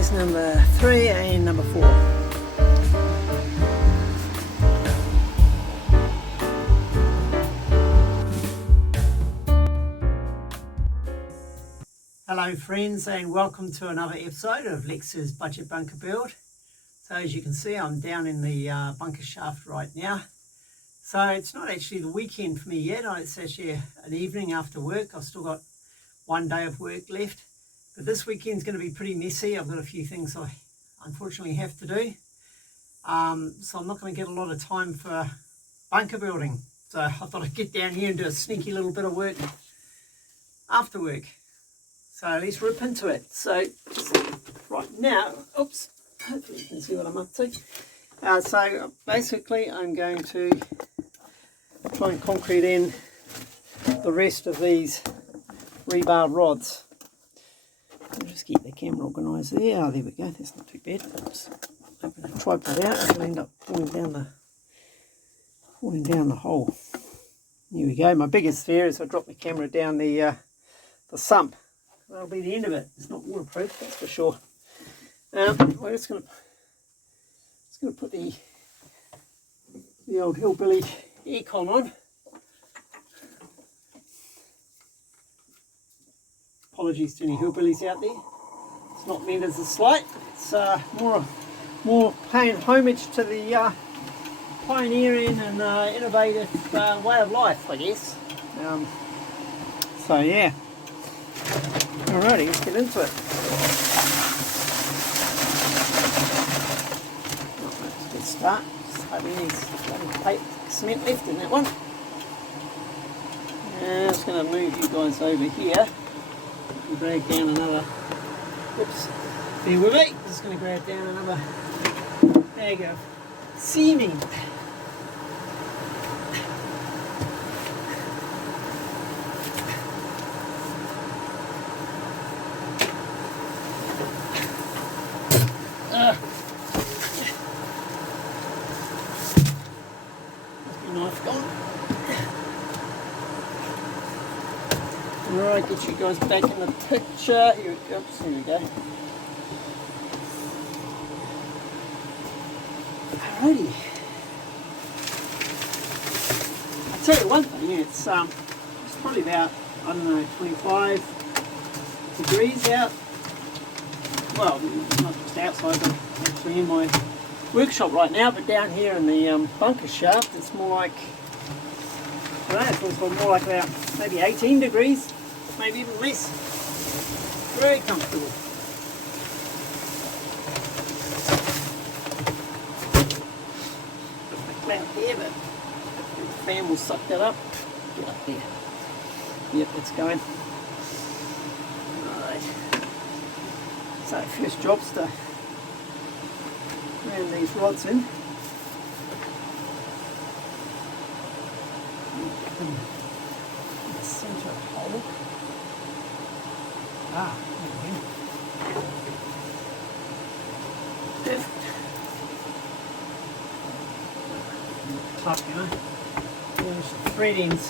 There's number 3 and number 4. Hello friends, and welcome to another episode of Lex's Budget Bunker Build. So as you can see, I'm down in the bunker shaft right now. So it's not actually the weekend for me yet. It's actually an evening after work. I've still got one day of work left. But this weekend's going to be pretty messy. I've got a few things I unfortunately have to do. So I'm not going to get a lot of time for bunker building. So I thought I'd get down here and do a sneaky little bit of work after work. So let's rip into it. So right now, oops, hopefully you can see what I'm up to. So basically I'm going to try and concrete in the rest of these rebar rods. I'll just keep the camera organised there. Oh, there we go, that's not too bad. Oops. Open the tripod out, it'll end up falling down the hole. Here we go. My biggest fear is I drop the camera down the sump. That'll be the end of it. It's not waterproof, that's for sure. We're just going to put the old hillbilly aircon on. Apologies to any hillbillies out there. It's not meant as a slight. It's more paying homage to the pioneering and innovative way of life, I guess. So yeah. Alrighty, let's get into it. That's a good start. Just hoping there's cement left in that one. And I'm just going to move you guys over here. And drag down another. Oops. Bear with me. Just going to grab down another bag of cement. Knife gone. Alright, get you guys back in the picture. Here we go. Alrighty. I'll tell you one thing, it's probably about, I don't know, 25 degrees out. Well, not just outside, but actually in my workshop right now, but down here in the bunker shaft it's more like, I don't know, it feels more like about maybe 18 degrees, maybe even less. Very comfortable. Out there, but the fan will suck that up. Get up there. Yep, it's going. Alright. So first job's to ram these rods in. Get them in the centre hole. Ah, there we go. Perfect. Tough, you know. There's the thread ends.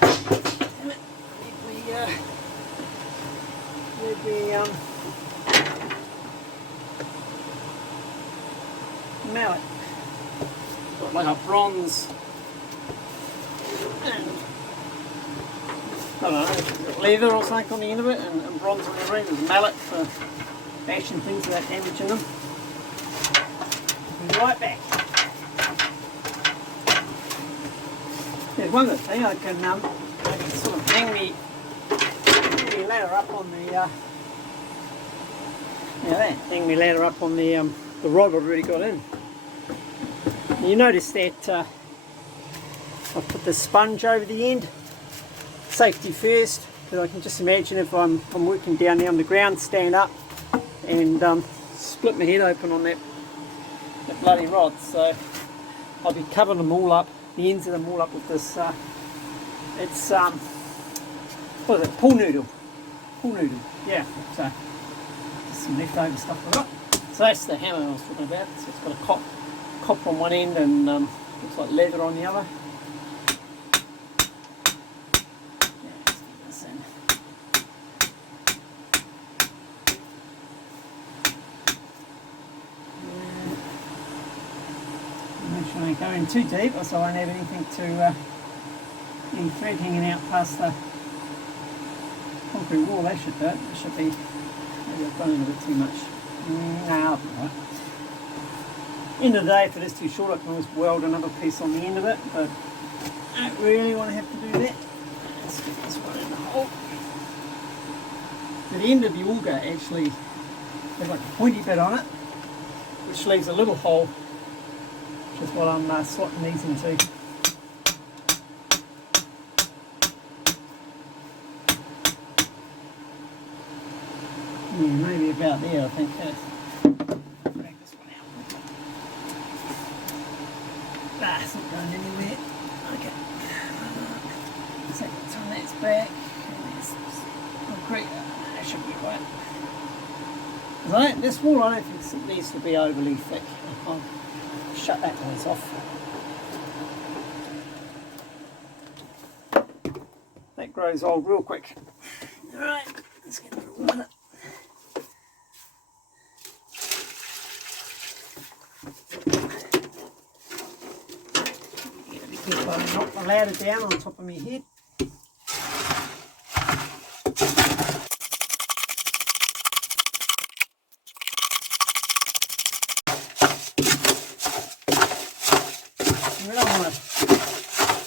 Damn it. We mallet. Got like a bronze, and I don't know, leather or something on the end of it, and bronze on the ring. There's a mallet for bashing things without damaging them. We'll be right back. There's one other thing, I can sort of hang the ladder up on the hang my ladder up on the rod I've already got in. And you notice that I've put the sponge over the end, safety first, because I can just imagine if I'm working down there on the ground, stand up and split my head open on that bloody rod. So I'll be covering them all up, the ends of them all up with this. It's what is it? Pool noodle. Yeah. So just some leftover stuff I've got. So that's the hammer I was talking about. So it's got a copper on one end and looks like leather on the other. Yeah, let's get this in. in too deep, so I won't have anything to any thread hanging out past the concrete wall. That should do it. It should be, maybe I've done it a bit too much. No, I'll be right. End of the day, if it is too short, I can always weld another piece on the end of it, but I don't really want to have to do that. Let's get this one in the hole. The end of the auger actually has like a pointy bit on it, which leaves a little hole, which is what I'm slotting these into. Yeah, maybe about there, I think. Drag this one out. Ah, it's not going anywhere. Okay. Second time that's back, and there's concrete. That should be right. Right, this wall I don't think it needs to be overly thick. I'll shut that noise off. That grows old real quick. Alright, let's get a little water. You gotta be careful I don't knock the ladder down on top of my head.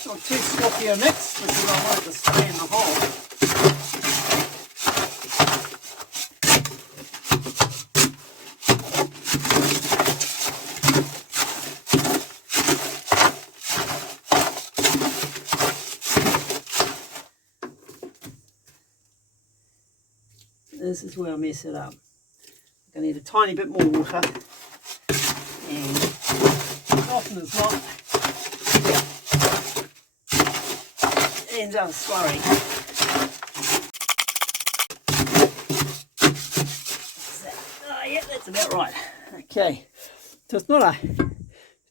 Not too sloppy a mix because I want it to stay in the hole. This is where I mess it up. I'm going to need a tiny bit more water, and often as not, ends up slurry. Oh yeah, that's about right. Okay, so it's not a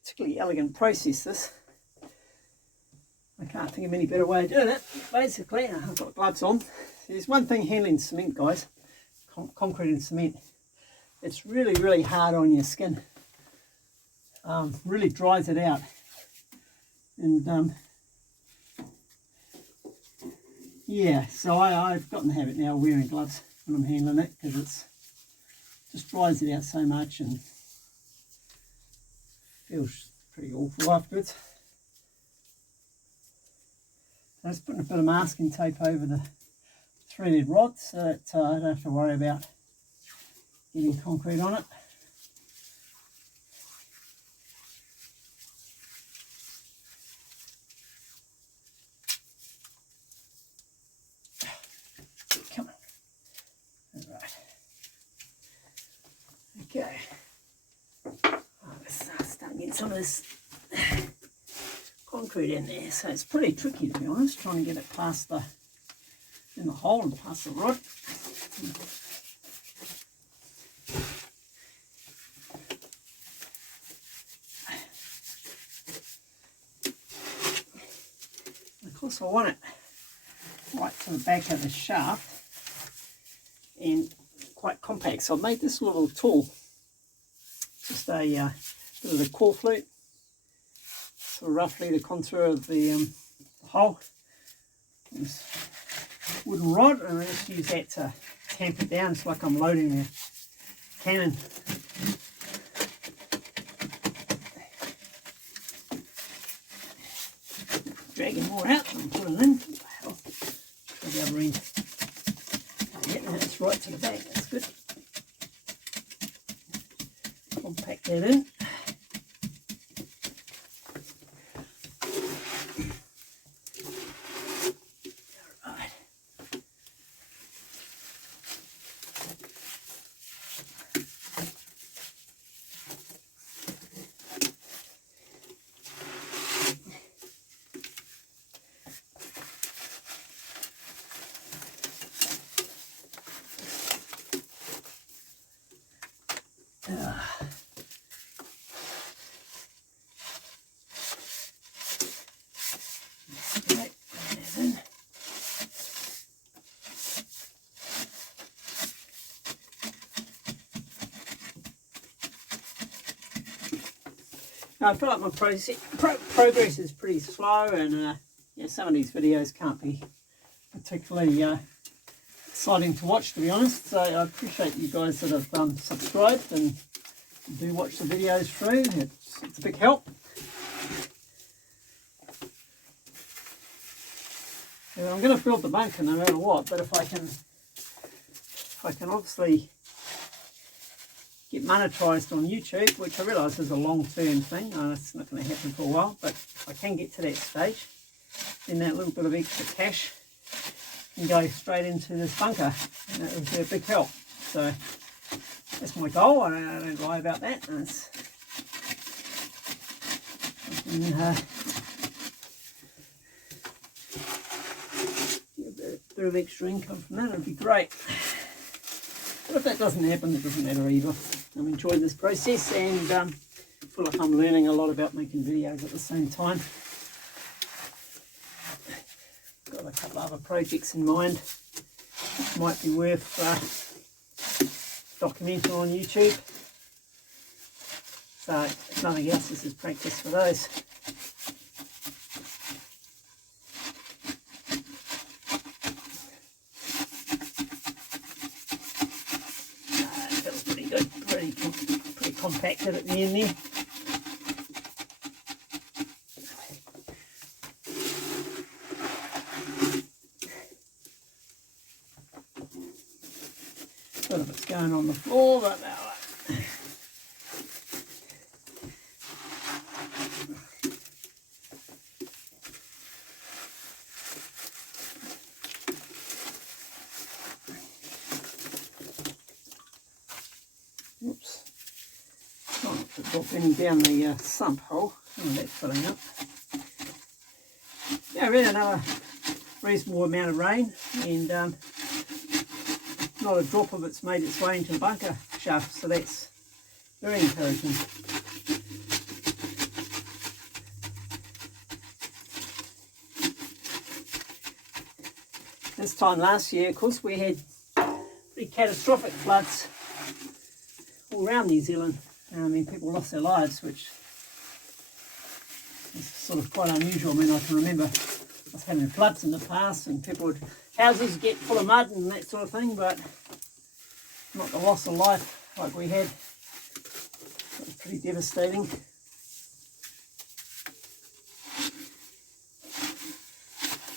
particularly elegant process, this. I can't think of any better way of doing it. Basically, I've got gloves on. There's one thing handling cement, guys, concrete and cement. It's really, really hard on your skin. Really dries it out. And yeah, so I've gotten the habit now of wearing gloves when I'm handling it because it's just dries it out so much and feels pretty awful afterwards. So just putting a bit of masking tape over the threaded rod so that I don't have to worry about getting concrete on it. Come on. All right. Okay. Let's start getting some of this concrete in there. So it's pretty tricky, to be honest, trying to get it past the in the hole and past the rod. Of course, I want it right to the back of the shaft and quite compact. So I've made this little tool, just a bit of the core flute, so roughly the contour of the hole. This wooden rod, and I just use that to tamp it down. It's like I'm loading a cannon. Dragging more out and put it in. What the hell? Try the other end. Yeah, that's right to the back. That's good. Compact that in. Now, I feel like my progress is pretty slow, and yeah, some of these videos can't be particularly exciting to watch, to be honest. So I appreciate you guys that have subscribed and do watch the videos through. It's a big help. Yeah, I'm going to build the bunker no matter what, but if I can obviously get monetized on YouTube, which I realise is a long-term thing, it's not going to happen for a while, but if I can get to that stage, then that little bit of extra cash can go straight into this bunker, and that would be a big help. So that's my goal. I don't lie about that. And get a bit of extra income from that would be great. But if that doesn't happen, it doesn't matter either. I'm enjoying this process, and I feel like I'm learning a lot about making videos at the same time. Got a couple of other projects in mind which might be worth documenting on YouTube. So if nothing else, this is practice for those. That was pretty good, pretty compacted at the end there. Bit of it's going on the floor, but now oops, trying not to drop any down the sump hole. Oh, that's filling up. Yeah, we had another reasonable amount of rain, and not a drop of it's made its way into the bunker shaft, so that's very encouraging. This time last year, of course, we had pretty catastrophic floods all around New Zealand. I mean, people lost their lives, which is sort of quite unusual. I mean, I can remember us having floods in the past, and houses get full of mud and that sort of thing, but not the loss of life like we had. It was pretty devastating.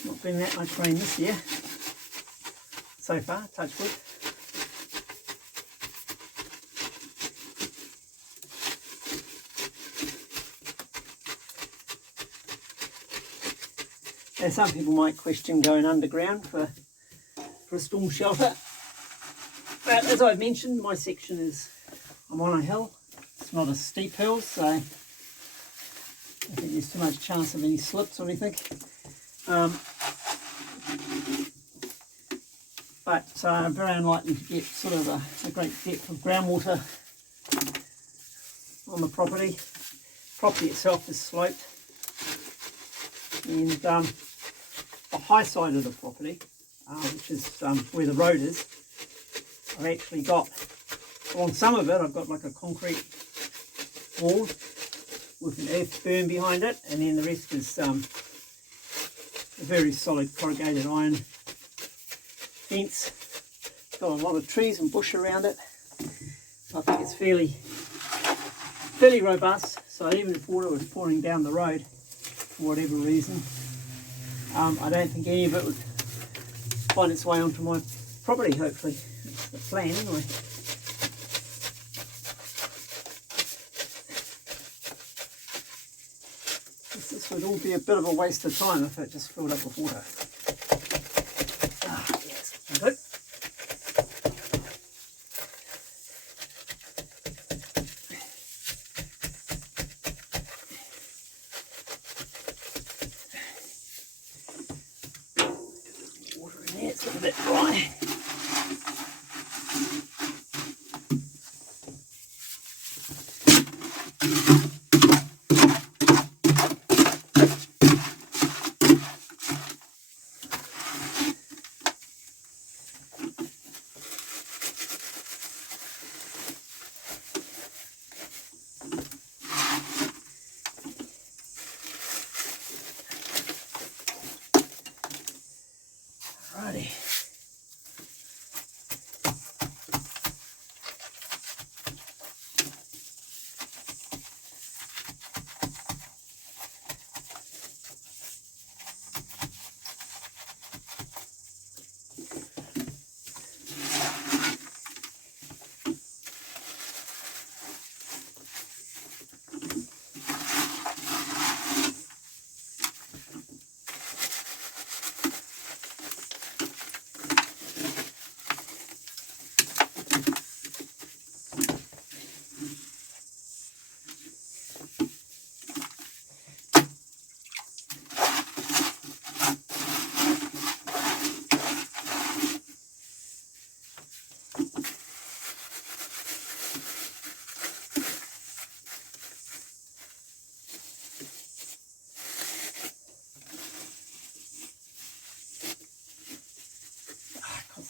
Not been that much rain this year so far, touch wood. And some people might question going underground for a storm shelter. But as I've mentioned, my section I'm on a hill. It's not a steep hill, so I think there's too much chance of any slips or anything. But very unlikely to get sort of a great depth of groundwater on the property. The property itself is sloped, and the high side of the property, which is where the road is, I've actually got, along some of it, I've got like a concrete wall with an earth berm behind it, and then the rest is a very solid corrugated iron fence. Got a lot of trees and bush around it. I think it's fairly robust, so even if water was pouring down the road for whatever reason, I don't think any of it would find its way onto my property, hopefully. That's the plan anyway. This would all be a bit of a waste of time if it just filled up with water. Yes, good. Water in there, it's got a bit dry. Alrighty.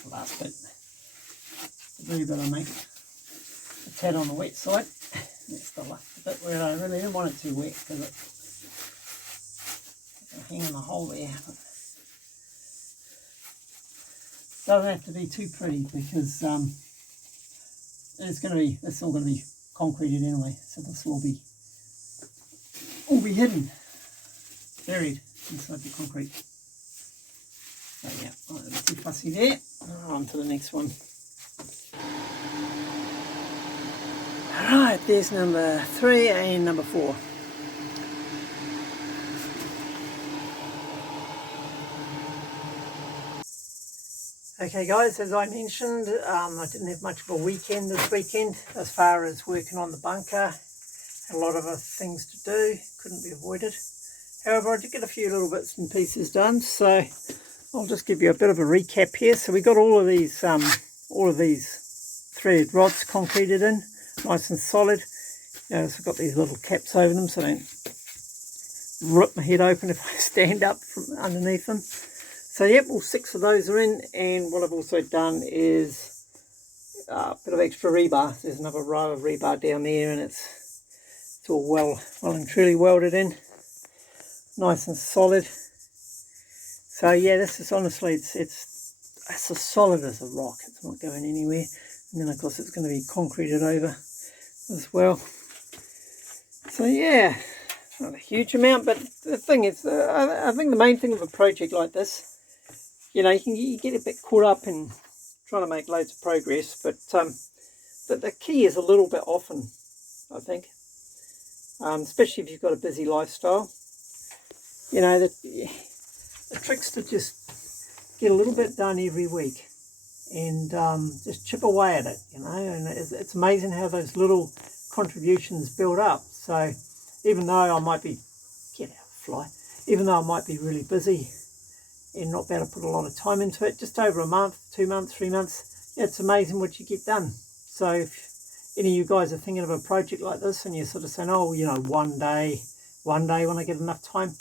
The last bit, the blue bit I make a tad on the wet side. That's the bit where I really didn't want it too wet because it'll hang in the hole there. But it doesn't have to be too pretty because it's all going to be concreted anyway, so this will be hidden, buried inside the concrete. So yeah, not too fussy there. On to the next one. Alright, there's number 3 and number 4. Okay guys, as I mentioned, I didn't have much of a weekend this weekend as far as working on the bunker. Had a lot of other things to do, couldn't be avoided. However, I did get a few little bits and pieces done, so I'll just give you a bit of a recap here. So we got all of these threaded rods concreted in, nice and solid. So I've got these little caps over them so I don't rip my head open if I stand up from underneath them. So yep, all 6 of those are in, and what I've also done is a bit of extra rebar. There's another row of rebar down there, and it's all well and truly welded in, nice and solid. So yeah, this is honestly, it's as solid as a rock. It's not going anywhere. And then of course it's going to be concreted over as well. So yeah, not a huge amount, but the thing is, I think the main thing of a project like this, you know, you get a bit caught up in trying to make loads of progress, but the key is a little bit often, I think, especially if you've got a busy lifestyle. You know, the trick's to just get a little bit done every week and just chip away at it, you know, and it's amazing how those little contributions build up. So even though I might be, even though I might be really busy and not be able to put a lot of time into it, just over a month, 2 months, 3 months, yeah, it's amazing what you get done. So if any of you guys are thinking of a project like this and you're sort of saying, oh, you know, one day when I get enough time,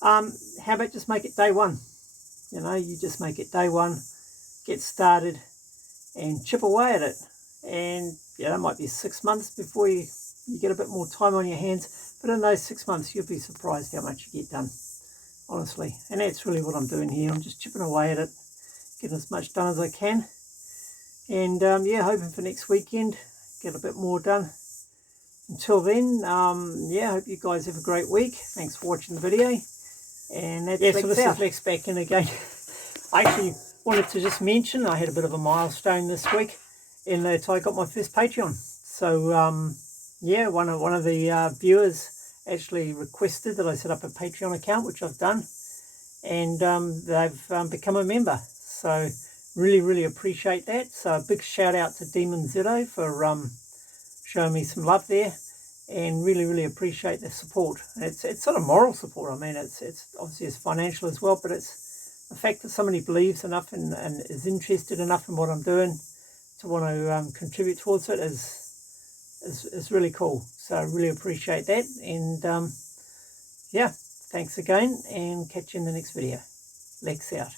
how about just make it day one? You know, you just make it day one, get started and chip away at it. And yeah, it might be 6 months before you get a bit more time on your hands, but in those 6 months you'll be surprised how much you get done, honestly. And that's really what I'm doing here. I'm just chipping away at it, getting as much done as I can. And yeah, hoping for next weekend get a bit more done. Until then, yeah, I hope you guys have a great week. Thanks for watching the video. And that's so this is Lex back in again. I actually wanted to just mention I had a bit of a milestone this week in that I got my first Patreon. So yeah, one of the viewers actually requested that I set up a Patreon account, which I've done, and they've become a member. So really appreciate that. So a big shout out to Demon Zero for showing me some love there, and really appreciate the support. It's sort of moral support. I mean, it's obviously it's financial as well, but it's the fact that somebody believes enough and is interested enough in what I'm doing to want to contribute towards it is really cool. So I really appreciate that. And yeah, thanks again, and catch you in the next video. Lex out.